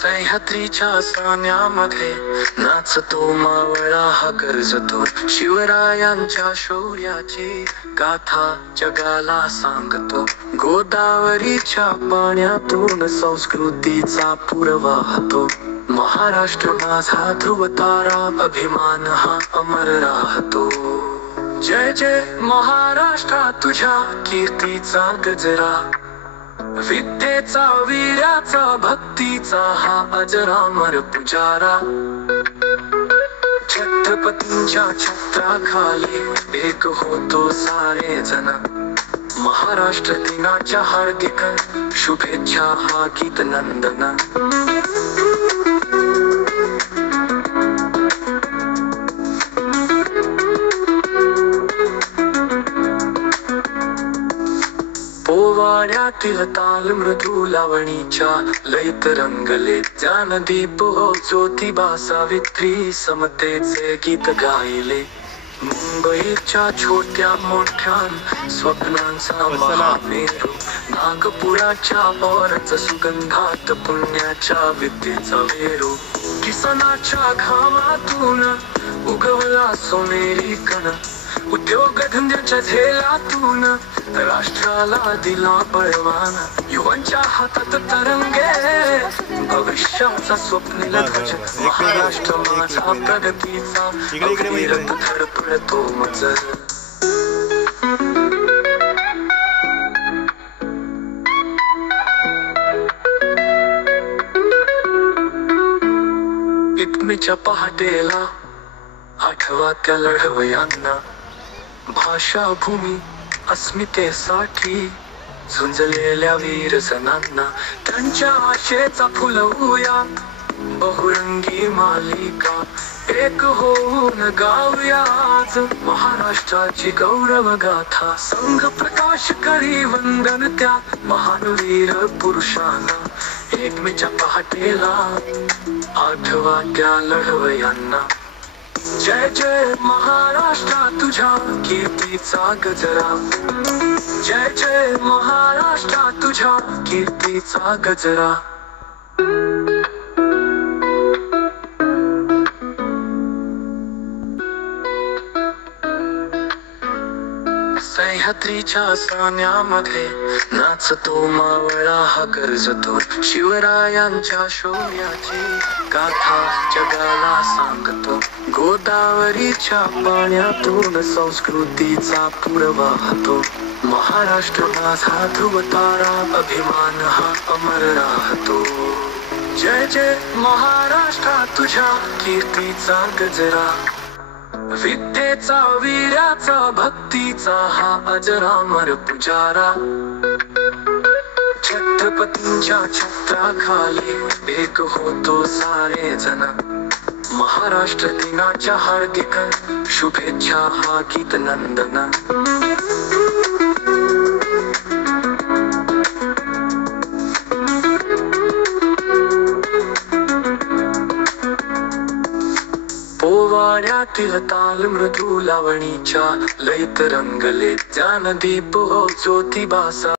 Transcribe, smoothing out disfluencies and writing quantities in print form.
सह्याद्रीच्या सान्यामध्ये नाचतो मावळा हा गरजतो, शिवरायांच्या शौर्याची गाथा जगाला सांगतो. गोदावरीच्या पाण्यातून संस्कृतीचा पूर वाहतो. महाराष्ट्र माझा ध्रुवतारा, अभिमान हा अमर राहतो. जय जय महाराष्ट्रा, तुझ्या कीर्तीचा गजरा, विद्येचा वीर्याचा भक्तीचा हा अजरामर पुजारा. छत्रपतींच्या छत्राखाली एक होतो सारे जण, महाराष्ट्र दिनाच्या हार्दिक शुभेच्छा हा गीत नंदन. पोवाड्यातील ताल मृदू लावणीच्या लयीत रंगले, त्यान दीप हो ज्योतिबा सावित्री समतेचे गीत गायले. मुंबईच्या छोट्या मोठ्या स्वप्नांचा महामेरू, नागपुराच्या ओरच सुगंधात पुण्याच्या विद्येचा वेरू. किसनाच्या घामातून उगवला सोनेरी कण, उद्योग धंद्याच्या झेलातून राष्ट्राला दिला बळवान. युवांच्या हातात तरंगे भविष्याचा स्वप्नील ध्वज, महाराष्ट्र माझा प्रगतीचा अविरत धडपडतो मजल. इतमीच्या पहाटेला आठवा त्या लढवयांना, भाषा भूमी अस्मितेसाठी झुंजलेल्या वीर जनांना. त्यांच्या आशेचा फुलवूया बहुरंगी मालिका, एक होऊन गाऊया आज महाराष्ट्राची गौरव गाथा. संघ प्रकाश करी वंदन त्या महान वीर पुरुषांना, एकमेच्या पहाटेला आठवा त्या लढवयांना. जय जय महाराष्ट्रा, तुझ्या कीर्तीचा गजरा, जय जय महाराष्ट्रा, तुझ्या कीर्तीचा गजरा. सह्याद्रीच्या सान्यामध्ये नाचतो मावळा हा गरजतो, शिवरायांच्या शौर्याची गाथा जगाला सांगतो. गोदावरीच्या पाण्यातून संस्कृतीचा पूर वाहतो. महाराष्ट्र माझा ध्रुवतारा, अभिमान हा अमर राहतो. जय जय महाराष्ट्रा, तुझ्या कीर्तीचा गजरा, विद्येचा वीर्याचा भक्तीचा हा अजरामर पुजारा. छत्रपतींच्या छत्राखाली एक होतो सारे जण, महाराष्ट्र दिनाच्या हार्दिक शुभेच्छा हा गीत नंदन. पोवाड्यातील ताल मृदू लावणीच्या लयीत रंगले, त्यान दीप हो ज्योतिबा